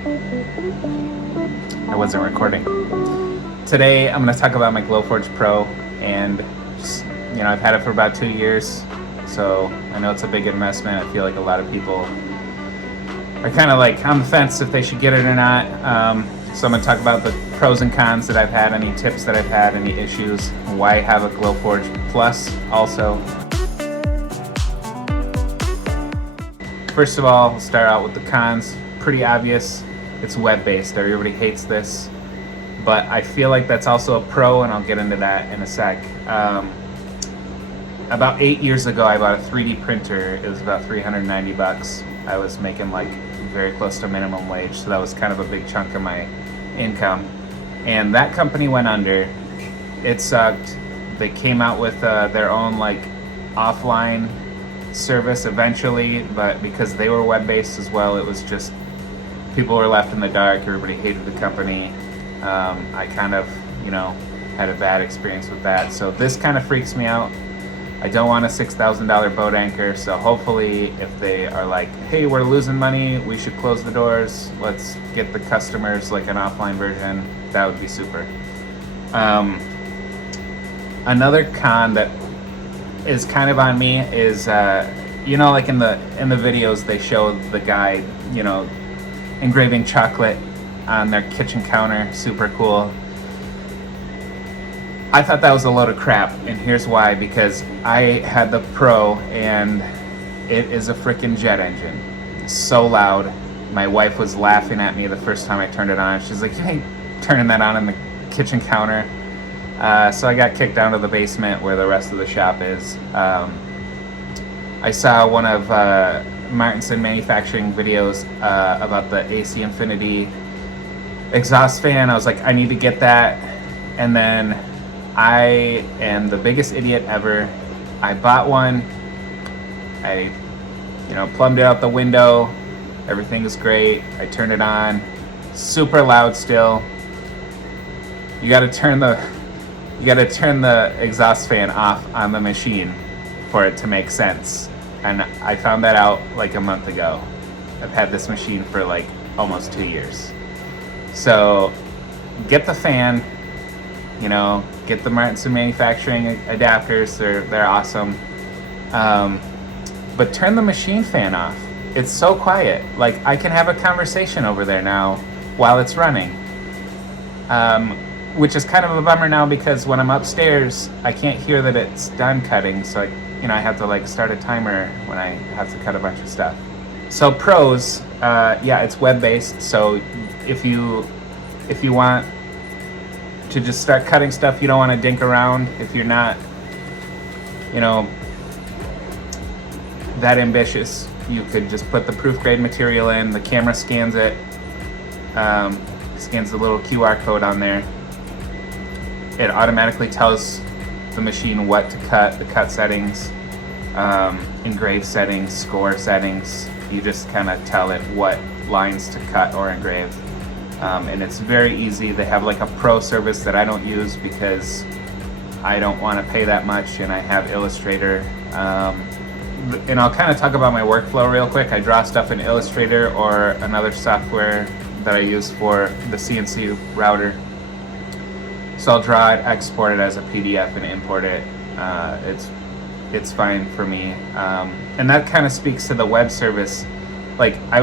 I wasn't recording. Today I'm going to talk about my Glowforge PRO, and just, I've had it for about 2 years, so I know it's a big investment. I feel like a lot of people are kind of like on the fence if they should get it or not. So I'm going to talk about the pros and cons that I've had, any tips that I've had, any issues, why I have a Glowforge Plus also. First of all, we'll start out with the cons. Pretty obvious. It's web-based. Everybody hates this, but I feel like that's also a pro, and I'll get into that in a sec. About 8 years ago, I bought a 3D printer. It was about $390. I was making like very close to minimum wage, so that was kind of a big chunk of my income. And that company went under. It sucked. They came out with their own like offline service eventually, but because they were web-based as well, it was just people were left in the dark. Everybody hated the company. I kind of, had a bad experience with that. So this kind of freaks me out. I don't want a $6,000 boat anchor. So hopefully if they are like, hey, we're losing money, we should close the doors, let's get the customers like an offline version, that would be super. Another con that is kind of on me is, like in the videos they show the guy, engraving chocolate on their kitchen counter, super cool. I thought that was a load of crap, and here's why. Because I had the Pro, and it is a freaking jet engine. It's so loud. My wife was laughing at me the first time I turned it on. She's like, you ain't turning that on in the kitchen counter. So I got kicked down to the basement where the rest of the shop is. I saw one of Martinson manufacturing videos about the AC Infinity exhaust fan. I was like, I need to get that. And then I am the biggest idiot ever. I bought one. I, plumbed it out the window. Everything is great. I turned it on. Super loud still. You got to turn the exhaust fan off on the machine for it to make sense. And I found that out like a month ago. I've had this machine for like almost 2 years. So get the fan, get the Martinson manufacturing adapters. They're awesome. But turn the machine fan off. It's so quiet. Like, I can have a conversation over there now while it's running. Which is kind of a bummer now, because when I'm upstairs, I can't hear that it's done cutting. So I have to like start a timer when I have to cut a bunch of stuff. So pros, it's web-based. So if you want to just start cutting stuff, you don't want to dink around. If you're not, that ambitious, you could just put the proofgrade material in. The camera scans it, scans the little QR code on there. It automatically tells the machine what to cut, the cut settings, engrave settings, score settings. You just kind of tell it what lines to cut or engrave. And it's very easy. They have like a pro service that I don't use because I don't want to pay that much, and I have Illustrator. And I'll kind of talk about my workflow real quick. I draw stuff in Illustrator or another software that I use for the CNC router. So I'll draw it, export it as a PDF, and import it. It's fine for me. And that kind of speaks to the web service. Like, I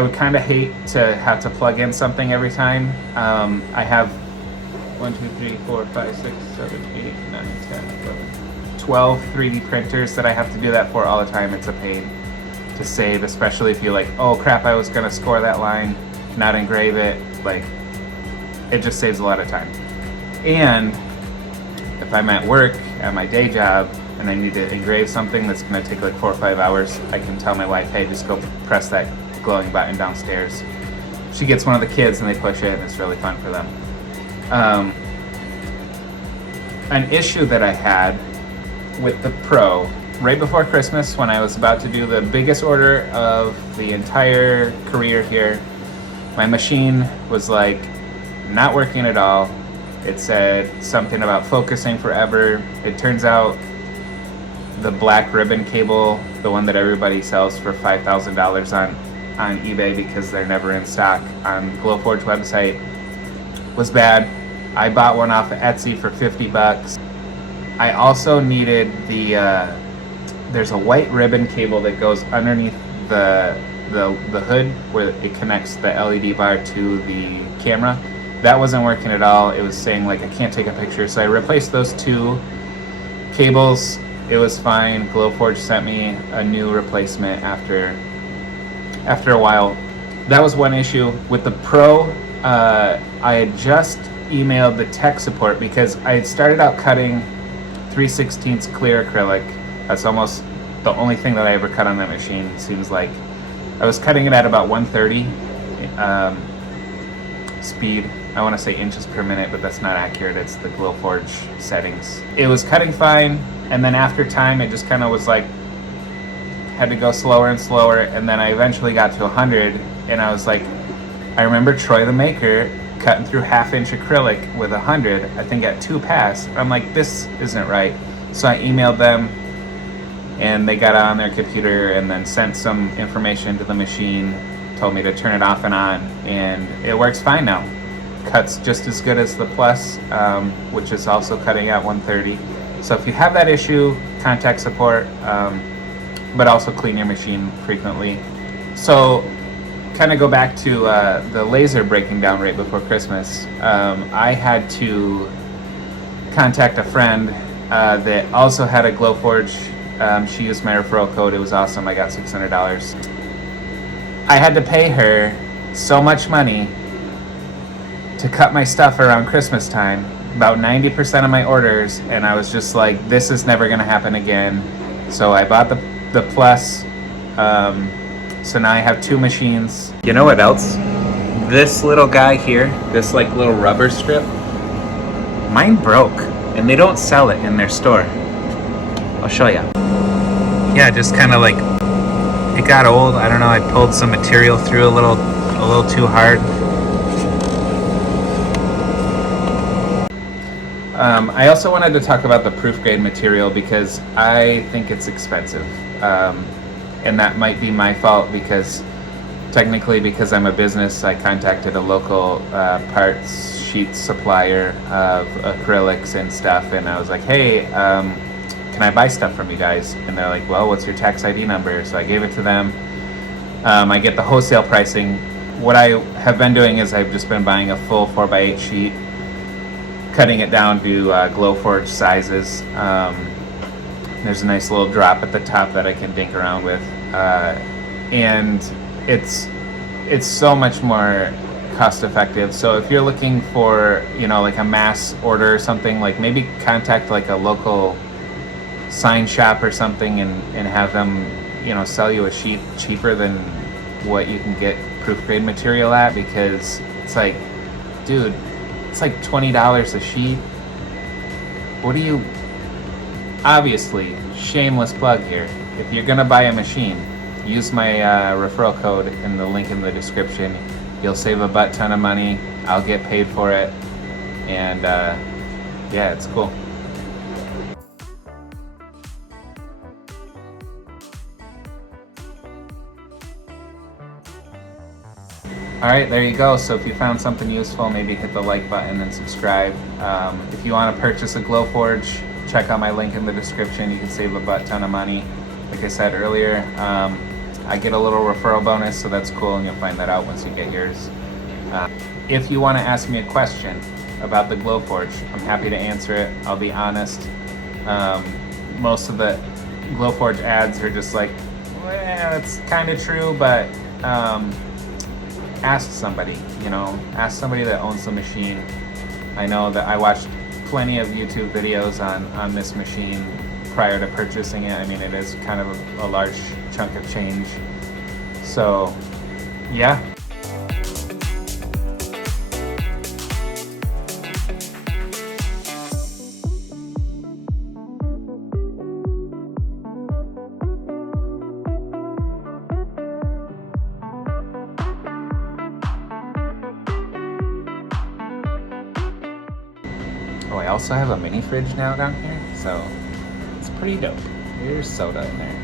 would kind of hate to have to plug in something every time. I have 1, 2, 3, 4, 5, 6, 7, 8, 9, 10, 11, 12 3D printers that I have to do that for all the time. It's a pain to save, especially if you're like, oh crap, I was gonna score that line, not engrave it. Like, it just saves a lot of time. And if I'm at work at my day job and I need to engrave something that's gonna take like 4 or 5 hours, I can tell my wife, hey, just go press that glowing button downstairs. She gets one of the kids and they push it, and it's really fun for them. An issue that I had with the Pro right before Christmas, when I was about to do the biggest order of the entire career here, my machine was like not working at all. It said something about focusing forever. It turns out the black ribbon cable, the one that everybody sells for $5,000 on on eBay because they're never in stock. On Glowforge website was bad. I bought one off of Etsy for 50 bucks. I also needed the there's a white ribbon cable that goes underneath the hood where it connects the LED bar to the camera. That wasn't working at all. It was saying like I can't take a picture, so I replaced those two cables. It was fine. Glowforge sent me a new replacement after a while. That was one issue. With the Pro, I had just emailed the tech support because I had started out cutting 3/16 clear acrylic. That's almost the only thing that I ever cut on that machine, it seems like. I was cutting it at about 130 speed. I want to say inches per minute, but that's not accurate. It's the Glowforge settings. It was cutting fine, and then after time, it just kind of was like, had to go slower and slower, and then I eventually got to 100, and I was like, I remember Troy the Maker cutting through 1/2 inch acrylic with 100, I think at 2 pass. I'm like, this isn't right. So I emailed them, and they got on their computer and then sent some information to the machine, told me to turn it off and on, and it works fine now. Cuts just as good as the Plus, which is also cutting at 130. So if you have that issue, contact support, but also clean your machine frequently. So kind of go back to the laser breaking down right before Christmas. I had to contact a friend that also had a Glowforge. She used my referral code. It was awesome. I got $600. I had to pay her so much money to cut my stuff around Christmas time, about 90% of my orders, and I was just like, this is never going to happen again. So I bought the Plus. So now I have 2 machines. You know what else? This little guy here, this like little rubber strip, mine broke, and they don't sell it in their store. I'll show you. Yeah, just kind of like, it got old. I don't know, I pulled some material through a little too hard. I also wanted to talk about the proofgrade material because I think it's expensive. And that might be my fault because technically, because I'm a business, I contacted a local parts sheet supplier of acrylics and stuff, and I was like, hey, can I buy stuff from you guys? And they're like, well, what's your tax ID number? So I gave it to them. I get the wholesale pricing. What I have been doing is I've just been buying a full 4x8 sheet, cutting it down to Glowforge sizes. There's a nice little drop at the top that I can dink around with, and it's so much more cost effective. So if you're looking for, you know, like a mass order or something, like maybe contact like a local sign shop or something and have them, you know, sell you a sheet cheaper than what you can get proofgrade material at, because it's like, dude, it's like $20 a sheet. What do you... Obviously, shameless plug here. If you're gonna buy a machine, use my referral code in the link in the description. You'll save a butt ton of money. I'll get paid for it, and yeah, it's cool. Alright, there you go. So if you found something useful, maybe hit the like button and subscribe. If you want to purchase a Glowforge, check out my link in the description. You can save a butt ton of money. Like I said earlier, I get a little referral bonus, so that's cool, and you'll find that out once you get yours. If you want to ask me a question about the Glowforge, I'm happy to answer it. I'll be honest. Most of the Glowforge ads are just like, well, it's kind of true, but ask somebody, you know, ask somebody that owns the machine. I know that I watched plenty of YouTube videos on this machine prior to purchasing it. I mean, it is kind of a large chunk of change. So, yeah. Oh, I also have a mini fridge now down here, so it's pretty dope. There's soda in there.